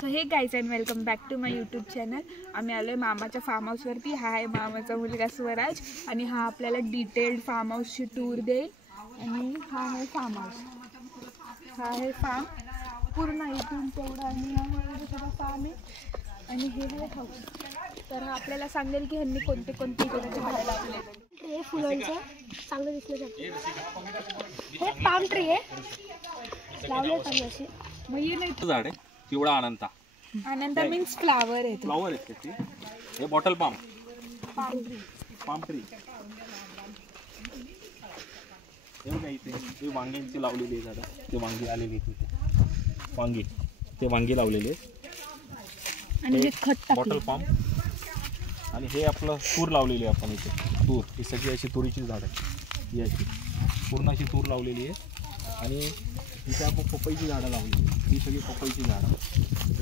So hey guys and welcome back to my YouTube channel. आम्ही आलो आहे मामाच्या फार्म हाऊसवरती. हा आहे मामाचा मुलगा स्वराज आणि हा आपल्याला डिटेल्ड फार्म हाऊसची टूर देईल. आणि हा आहे फार्म हाऊस. हा आहे फार्म पूर्ण इथून तेवढा आणि हा सगळा फार्म आहे. आणि हे आहे हाऊस. तर हा आपल्याला सांगेल की ह्यांनी कोणते कोणते इकडे झाडं लावले. हे फुलांचं चांगलं दिसण्यासाठी हे पाम ट्री आहे लावले पाहिजे असे. मग हे नाही झाड आहे पिवळा अनंता. अनंता मीन्स फ्लावर आहे. फ्लॉवर आहेत त्याचे. हे बॉटल पाम पाम ट्री. हे बघा इथे हे वांग्यांची लावलेली झाडं. ते वांगी आलेली इथे वांगी ते वांगी लावलेले आणि हे खत बॉटल पाम. आणि हे आपलं तूर लावलेली आहे आपण इथे. तूर ही सगळी अशी तुरीची झाड आहे. ही अशी पूर्ण अशी तूर लावलेली आहे. आणि इथे आपण पपईची झाडं लावली. ही सगळी पपईची झाडं.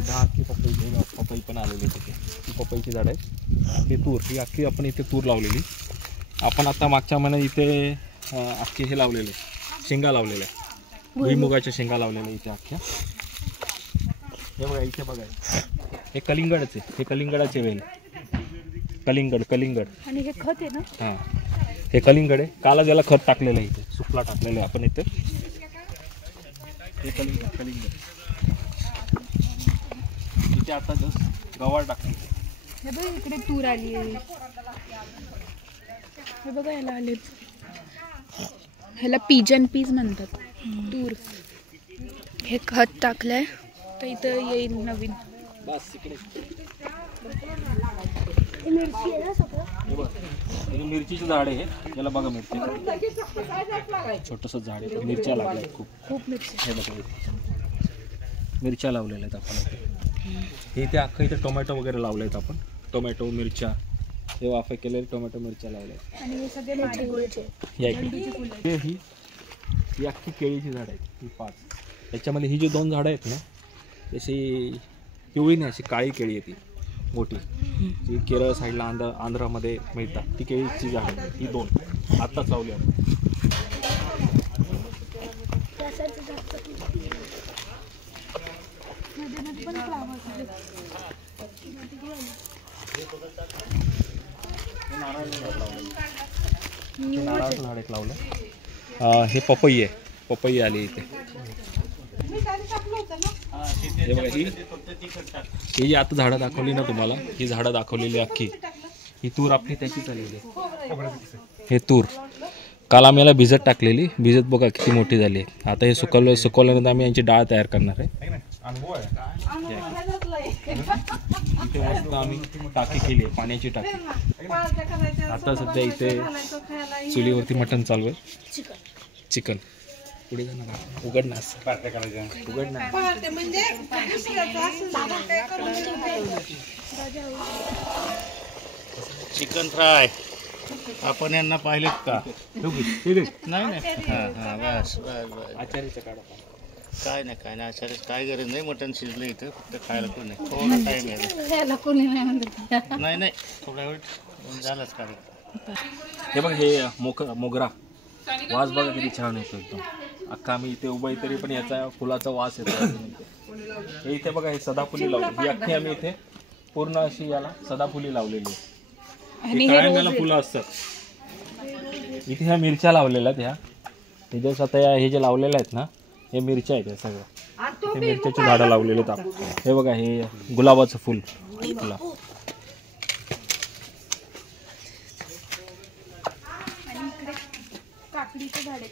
10 अख्खी पपई पण आलेली तिथे. ही पपईची झाडं आहे. ही तूर ही अख्खी आपण इथे तूर लावलेली. आपण आता मागच्या महिन्यात इथे अख्खे हे लावलेले शेंगा लावलेल्या. भुईमुगाच्या शेंगा लावलेल्या इथे अख्ख्या. हे बघा इथे बघा हे कलिंगडचे. हे कलिंगडाचे वेल. कलिंगड. आणि हे खत आहे ना. हां हे कलिंगड आहे. कालच याला खत टाकलेलं आहे इथे. सुकला टाकलेलं आहे आपण इथे. हे कलिंगड इथे आता जस्ट गवार टाकली. हे बघ इकडे तूर आली आहे. हे बघा याला आले. ह्याला पिजन पीज म्हणतात. तूर. हे खत टाकलंय तर इथं येईल नवीन. बस इकडे मिरची आहे ना सगळं. हे मिरचीचं झाड आहे. याला बघा मिरची छोटंसं झाड आहे. मिरच्या लागल्या खूप मिरची. हे बघा मिरच्या लावलेल्या आहेत आपण. हे इथे अख्खं इथे टोमॅटो वगैरे लावले आहेत आपण. टोमॅटो मिरच्या हे वाफे केलेले टोमॅटो मिरच्या लावल्या आहेत. आणि हे सगळे माळीगोळीचे. ही अख्खी केळीची झाड आहेत. ही 5. याच्यामध्ये ही जी 2 झाडं आहेत ना तशी पिवळी नाही अशी काळी केळी आहे ती मोठी. जी केरळ साईडला आंध्रामध्ये मिळतात ती केळीची झाडं. ही 2 आत्ताच लावली आपण. नारळाचं झाड एक लावलं. हे पपई आहे. पपई आली इथे. हे बघा ही जी आता झाडं दाखवली ना तुम्हाला. ही झाडं दाखवलेली अख्खी. ही तूर आपली त्याचीच आलेली आहे. हे तूर काल आम्ही याला भिजत टाकलेली. भिजत बघा किती मोठी झाली आहे. आता हे सुकवल्यानंतर आम्ही यांची डाळ तयार करणार आहे. इथे मस्त आम्ही टाकी केली आहे पाण्याची टाकी. आता सध्या इथे चुलीवरती मटण चालू आहे. चिकन पुढे जाणार उघडणार. चिकन फ्राय आपण यांना पाहिलेत का? नाही. हां बस. आचार्याच्या काढा. काय नाही आचार्य काय गरज नाही. मटण शिजलं इथं फक्त खायला कोण नाही. थोडा टाईम आहे. नाही थोडा वेळ झालाच कार्यक्रम. हे बघ हे मोगरा वास बघा किती छान येतो एकदम. अख्खा आम्ही इथे उभं तरी पण याचा फुलाचा वास येतो. हे इथे बघा हे सदाफुली लावली. ही अख्खी आम्ही इथे पूर्ण अशी याला सदाफुली लावलेली आहे. कायमला फुलं असतात. इथे ह्या मिरच्या लावलेल्या आहेत. हे जे आता हे जे लावलेले आहेत ना हे मिरच्या आहेत. सगळं हे मिरच्याची झाडं लावलेली आहेत आपण. हे बघा हे गुलाबाचं फुल. काकडीचं झाड आहे.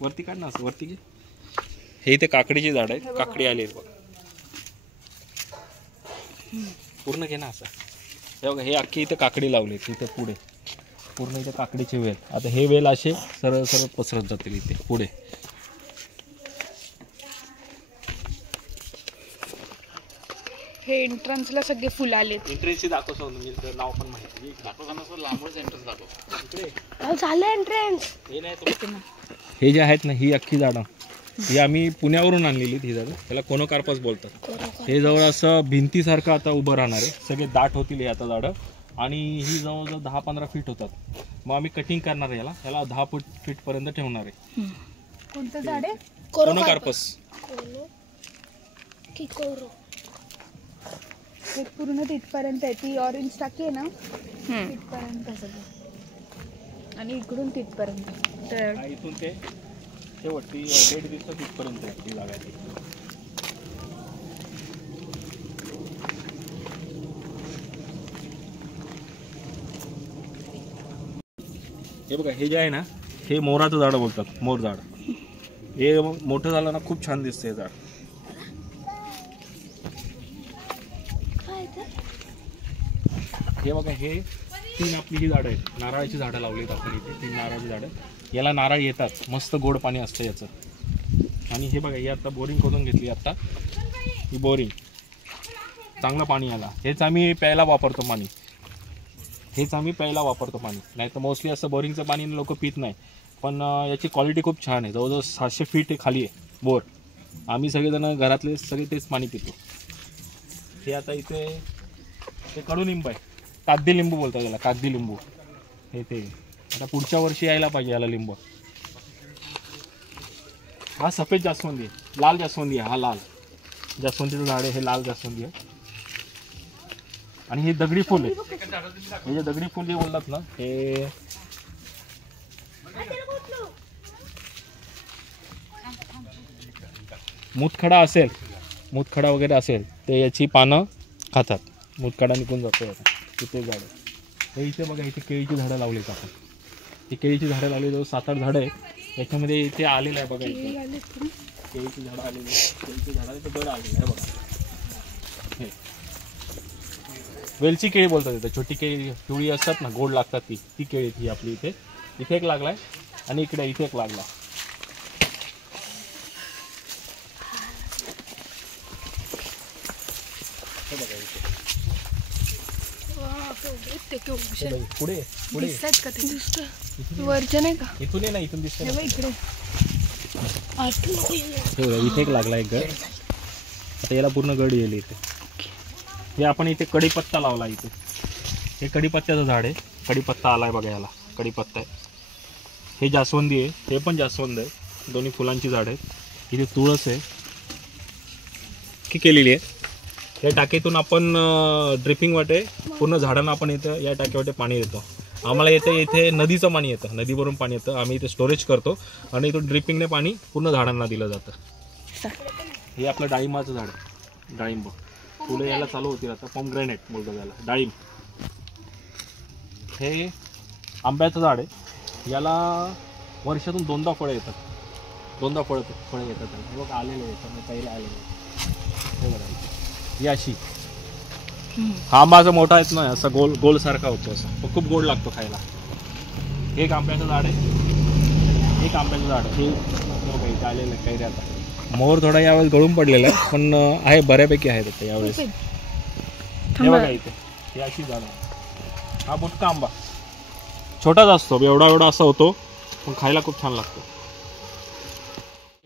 वरती काढ ना असं वरती घे. हे इथे काकडीची झाड आहेत. काकडी आली आहे बघ. पूर्ण घे ना असं. हे बघा हे अख्खी इथे काकडी लावली. इथे पुढे पूर्ण इथे काकडीचे वेल. आता हे वेल असे सरळ पसरत जातील इथे पुढे. हे एंट्रन्सला सगळे फुलं आले. एंट्रन्सची दाखव नाव पण माहिती दाखव. लांबच एंट्रन्स दाखव. झालं एंट्रन्स. हे नाही हे जे आहेत ना ही अख्खी झाडं ही आम्ही पुण्यावरून आणलेली. ही झाडं त्याला कोनोकार्पस बोलतात. हे जवळ असं भिंतीसारखं आता उभं राहणार आहे. सगळे दाट होतील हे आता झाडं. आणि ही जवळजवळ 10-15 फीट होतात. मग आम्ही कटिंग करणार आहे याला 10 फीटपर्यंत ठेवणार आहे. कोणतं झाड आहे? कोनोकार्पस. हे पूर्ण तिथपर्यंत आहे. ती ऑरेंज टाकी आहे ना तिथपर्यंत सगळं आणि इकडून तिथपर्यंत. तर हा, इथून ते शेवटी डेट दिसतं तिथपर्यंत आहे ती जागा ती. हे बघा, हे जे आहे ना हे मोराचं झाड बोलतात, मोर झाड. हे मोठं झालं ना खूप छान दिसतं हे झाड. हे बघा, हे 3 आपली ही झाडं आहेत, नारळाची झाडं लावलीत आपण इथे. 3 नारळाची झाडं, याला नारळ येतात, मस्त गोड पाणी असतं याचं. आणि हे बघा, ही आता बोरिंग करून घेतली. आता ही बोरिंग, चांगलं पाणी याला. हेच आम्ही प्यायला वापरतो पाणी, नाही तर मोस्टली असं बोरिंगचं पाणी लोक पित नाही. पण याची क्वालिटी खूप छान आहे. जवळजवळ 700 फीट खाली आहे बोर. आम्ही सगळेजण घरातले सगळे तेच पाणी पितो. हे आता इथे ते कडुलिंब आहे, कागदी लिंबू बोलतात त्याला, कागदी लिंबू. हे ते आता पुढच्या वर्षी यायला पाहिजे याला लिंबू. हा सफेद जास्वंदी आहे, लाल जास्वंदी आहे. हा लाल जास्वंदीचं झाड आहे, हे लाल जास्वंदी आहे. आणि हे दगडी फूल आहे. हे जे दगडी फूल जे बोलतात ना, हे मूतखडा वगैरे असेल ते याची पानं खातात. मूतखडा निघून जातो आता. इथे झाडं, हे इथे बघा, इथे केळीची झाडं लावलीत आपण. ही केळीची झाडं लावली, जवळ 7-8 झाडं आहेत. याच्यामध्ये इथे आलेलं आहे बघा, इथे केळीची झाडं आलेली आहेत. केळीची झाडं इथे गड आलेलं आहे बघा. हे वेलची केळी बोलतात इथे, छोटी केळी पिवळी असतात ना, गोड लागतात ती केळी ही आपली इथे. इथे एक लागलाय आणि इथे एक लागला. हे बघा इथे. पुढे वरच्या नाही का? इथून नाही, इथून दिसतं ना. इकडे इथे एक लागला एक गड. आता याला पूर्ण गड येईल इथे. हे आपण इथे कढीपत्ता लावला इथे. हे कढीपत्त्याचं झाड आहे. कढीपत्ता आलाय बघा याला, कढीपत्ता आहे. हे जास्वंदी आहे, हे पण जास्वंद आहे. दोन्ही फुलांची झाड आहेत. इथे तुळस आहे की केलेली आहे. या टाकीतून आपण ड्रिपिंग वाटे पूर्ण झाडांना आपण इथं या टाकीवाटे पाणी देतो. आम्हाला इथे नदीचं पाणी येतं, नदीवरून पाणी येतं. आम्ही इथे स्टोरेज करतो आणि इथून ड्रिपिंगने पाणी पूर्ण झाडांना दिलं जातं. हे आपलं डाळिंबाचं झाड आहे, डाळिंब. फुलं यायला चालू होतील आता, पॉमग्रेनेट बोलतो त्याला, डाळिंब. हे आंब्याचं झाड आहे. याला वर्षातून 2दा फळं येतात, 2दा फळं येतात त्याला. हे बघा आलेले आहेत, पहिले आलेले. हे बघा ही अशी. हा आंबा असा मोठा आहेत ना, असा गोल सारखा होतो असा, पण खूप गोड लागतो खायला. एक आंब्याचं झाड आहे, एक आंब्याचं झाड आहे. हे बघा इथे आलेलं आहे कैऱ्या. आता मोर थोडा यावेळेस गळून पडलेला आहे, पण आहे बऱ्यापैकी आहेत आता यावेळेस. हे बघा इथे ही अशी झाड आहे. हा बुटका आंबा छोटाच असतो, एवढा असा होतो, पण खायला खूप छान लागतो.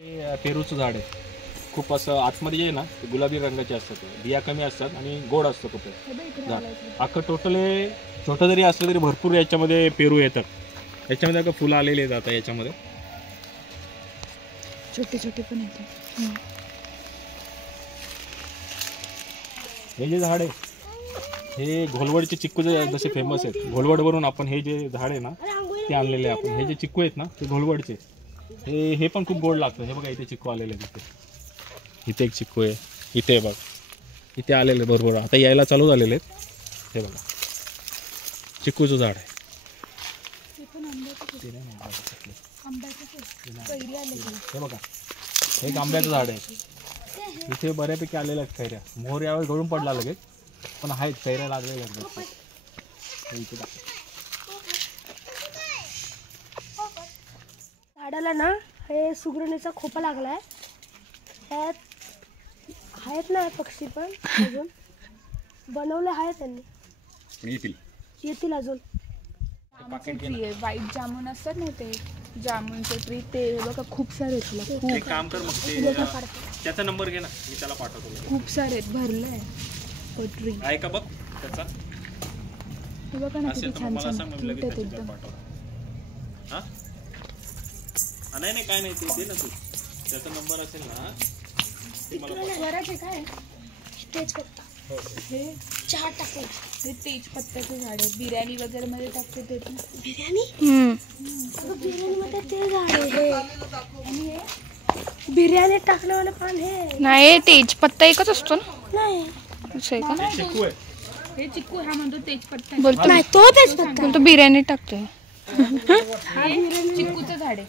हे पेरूचं झाड आहे. खूप असं आतमध्ये जे आहे ना ते गुलाबी रंगाचे असतात, बिया कमी असतात आणि गोड असतं खूप झाड. अख्खं टोटल छोटं जरी असलं तरी भरपूर याच्यामध्ये पेरू येतात. याच्यामध्ये अगं फुलं आलेली आहेत आता याच्यामध्ये, छोटे पण येतात. हे जे झाड आहे हे घोलवडचे चिक्कू जसे फेमस आहेत. घोलवडवरून आपण हे जे झाड आहे ना ते आणलेले आहे आपण. हे जे चिक्कू आहेत ना ते घोलवडचे. हे पण खूप गोड लागतं. हे बघा इथे चिक्कू आलेले आहेत. इथे एक चिक्कू आहे, इथे बघ, इथे आलेले बरोबर आता यायला चालू झालेले आहेत. हे बघा चिक्कूचं झाड आहे. हे बघा एक आंब्याचं झाड आहे. इथे बऱ्यापैकी आलेल्या आहेत कैऱ्या. मोहर यावेळी गळून पडला लगेच, पण आहेत कैऱ्या लागलेल्या आहेत. झाडाला ना हे सुगरणीचा खोपा लागलाय. त्यात आहेत ना पक्षी पण अजून बनवले आहेत त्यांनी, येतील अजून. व्हाईट जामून असतात ना ते जामूनचे ट्री, ते बघा खूप सारे आहेत. एक काम कर मग ते त्याचा नंबर घे ना, मी त्याला पाठवतो. खूप सारे आहेत, भरलंय ट्री आहे का बघ त्याचा. हे बघा ना किती छान छान एकदम. नाही नाही काय नाही ते दे ना तू, त्याचा नंबर असेल ना ते मला पाठव. वराच आहे काय तेजपत्ता हे चहा टाकला हे तेजपत्त्याचं झाड आहे, बिर्याणी वगैरे मध्ये टाकते ते पण. बिर्याणी अगं बिर्याणीमध्ये ते झाड आहे हे. आणि हे बिर्याणी टाकण्यावाला पान हे नाही तेजपत्ता एकच असतो ना, नाही असं आहे का? चिक्कू आहे. हे चिक्कू हा म्हणतो तेजपत्ता. बोलतो नाही तो तेजपत्ता बोलतो बिर्याणी टाकतोय. हा चिक्कूचं झाड आहे,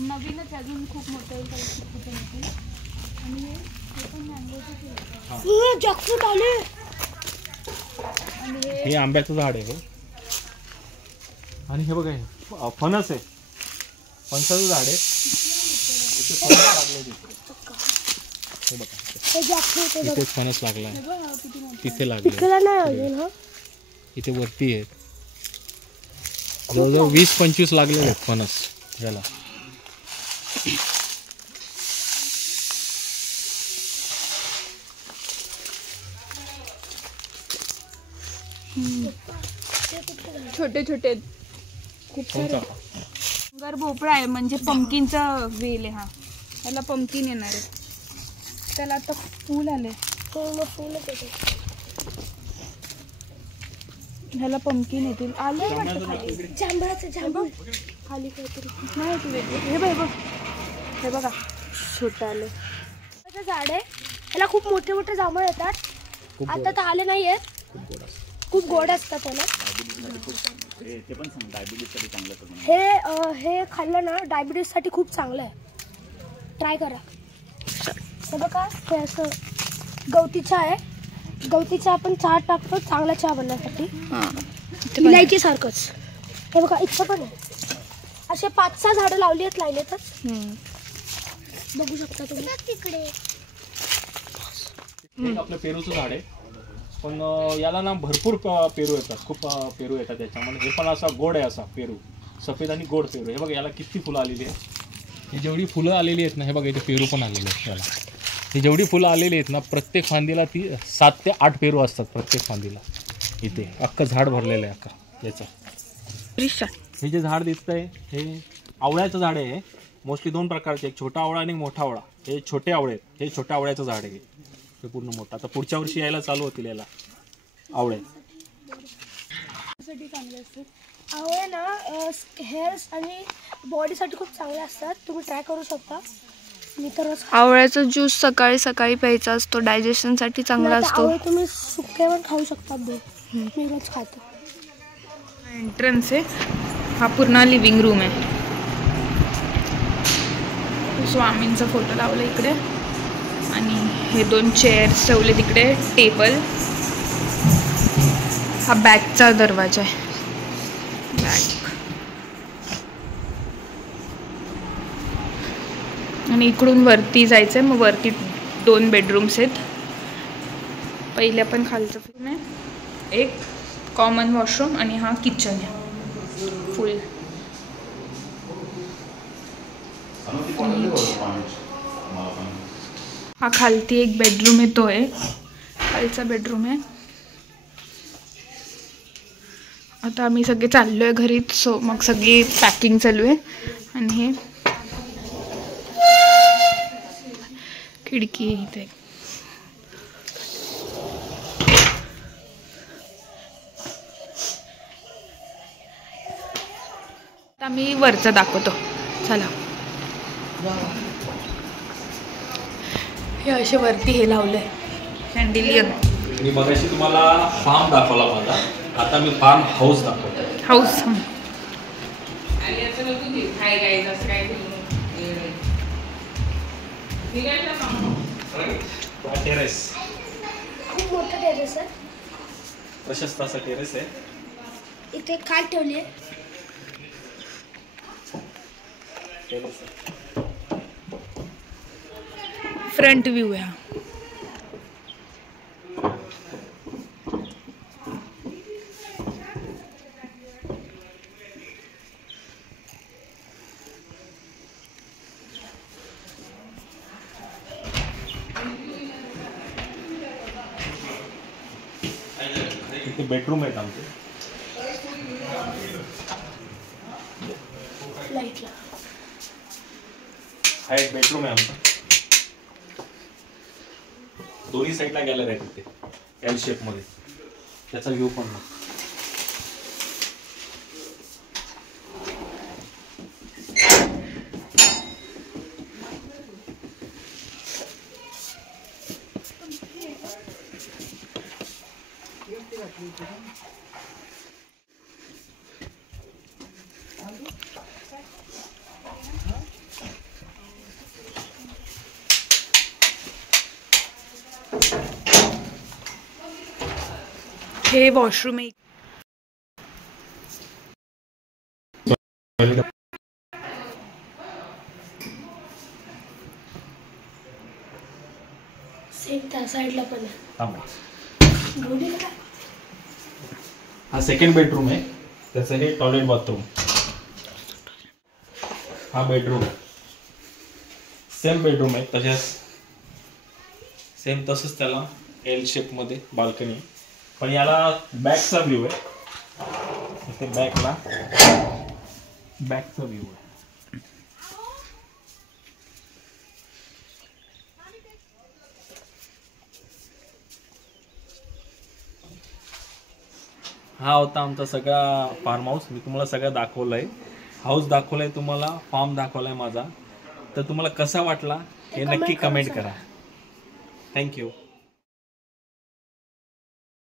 नवीनच अजून खूप मोठं आहे चिक्कूचं मोठं. आणि हे पण मँगोचं आहे. जॅकफ्रूट आले. आणि हे हे आंब्याचं झाड आहे. आणि हे बघा हे फणस आहे, फणसाचं झाड आहे. इथे फणस लागले तिथे. हे बघा हे जॅकफ्रूट आहे इथेच फणस लागला, बघा किती मोठं. तिथे लागले, पिकला नाही अजून. हा इथे वरती आहेत. जवळजवळ 20-25 लागलेले आहेत फणस याला. छोटे छोटे खूप सारे. कोणता? गर भोपळा आहे म्हणजे पंपकिनचा वेल आहे हा, त्याला पंपकिन येणार आहे. त्याला आता फूल आले, पूर्ण फुलच येते. ह्याला पंपकिन येतील. आले वाटतं खाली. जांभळाचं जांभूळ खाली काहीतरी नाही तू वेगळे. हे बघ हे बघा छोटं आलं. त्याचं झाड आहे. याला खूप मोठे मोठे जांभळ येतात. आता तर आले नाही आहेत, खूप गोड असतात त्याला. हे खाल्लं ना डायबिटीजसाठी खूप चांगलं आहे, ट्राय करा. हे बघा हे असं गवती चहा आहे. गवती चहा आपण चहा टाकतो चांगला चहा बनवण्यासाठी, इलायची सारखंच. हे बघा इथं पण आहे. असे 5-6 झाडं लावली आहेत, लायलेतच बघू शकता तुम्ही तिकडे. एक आपलं पेरूचं झाड आहे, पण याला ना भरपूर पेरू येतात, खूप पेरू येतात त्याच्यामध्ये. हे पण असा गोड आहे, असा पेरू सफेद आणि गोड पेरू. हे बघा याला किती फुलं आलेली आहेत. ही जेवढी फुलं आलेली आहेत ना, हे बघा इथे पेरू पण आलेले आहेत याला. ही जेवढी फुलं आलेली आहेत ना, प्रत्येक फांदीला 7 ते 8 पेरू असतात प्रत्येक फांदीला. इथे अख्खं झाड भरलेलं आहे अख्खं याचं. हे जे झाड दिसतंय हे आवळ्याचं झाड आहे. मोस्टली 2 प्रकारचे, एक छोटा आवळा आणि मोठा आवळा. हे छोटे आवळे आहेत, हे छोट्या आवळ्याचं झाड आहे. हे पूर्ण मोठं. आता पुढच्या वर्षी यायला चालू होतील याला आवळे. आवळे ना हेअर्स आणि बॉडीसाठी खूप चांगले असतात, तुम्ही ट्राय करू शकता. मी तर रोज आवळ्याचा ज्यूस सकाळी सकाळी प्यायचा असतो, डायजेशनसाठी चांगला असतो. आवळे तुम्ही सुके पण खाऊ शकता. मी रोज खातो. एंट्रन्स आहे हा, पूर्ण लिव्हिंग रूम आहे. स्वामींचा फोटो लावला इकडे आणि हे 2 चेअर्स ठेवले तिकडे, टेबल. हा बॅकचा दरवाजा आहे, बॅक. आणि इकडून वरती जायचं आहे, मग वरती 2 बेडरूम्स आहेत. पहिल्या पण खालचं रूम आहे, एक कॉमन वॉशरूम आणि हा किचन आहे फुल. हा खालती एक बेडरूम आहे, तो आहे खालचा बेडरूम आहे. आता आम्ही सगळे चाललो आहे घरी, सो मग सगळी पॅकिंग चालू आहे. आणि हे खिडकी इथे. आता मी वरचं दाखवतो, चला. हे असे वरती हे लावलंय शँडिलियर. मी मगाशी तुम्हाला फार्म दाखवला माझा, आता मी फार्म हाऊस दाखवतो. हाऊस. टेरेस, खूप मोठं टेरेस आहे. प्रशस्त असा टेरेस आहे. इथे खाट ठेवली आहे. फ्रंट व्ह्यू आहे हा. इथे बेडरूम आहेत आमचे. लाईटला हा एक बेडरूम आहे आमचा. दोन्ही साईडला गॅलरी आहे तिथे एल शेप मध्ये. त्याचा व्ह्यू पण ना. हे वॉशरूम आहे. सेम त्या साईडला पण आहे. थांबा. दोन्ही का? हा सेकंड बेडरूम आहे. त्याचं हे टॉयलेट बाथरूम. हा बेडरूम सेम बेडरूम आहे. तशाच सेम तसंच त्याला एल शेप मध्ये बाल्कनी. पण याला बॅकचा व्ह्यू आहे. इथे बॅकचा व्ह्यू आहे. हा होता आमचा सगळा फार्म हाऊस. मी तुम्हाला सगळं दाखवलंय. हाऊस दाखवलाय तुम्हाला, फार्म दाखवलाय माझा. तर तुम्हाला कसा वाटला हे नक्की कमेंट करा. थँक्यू.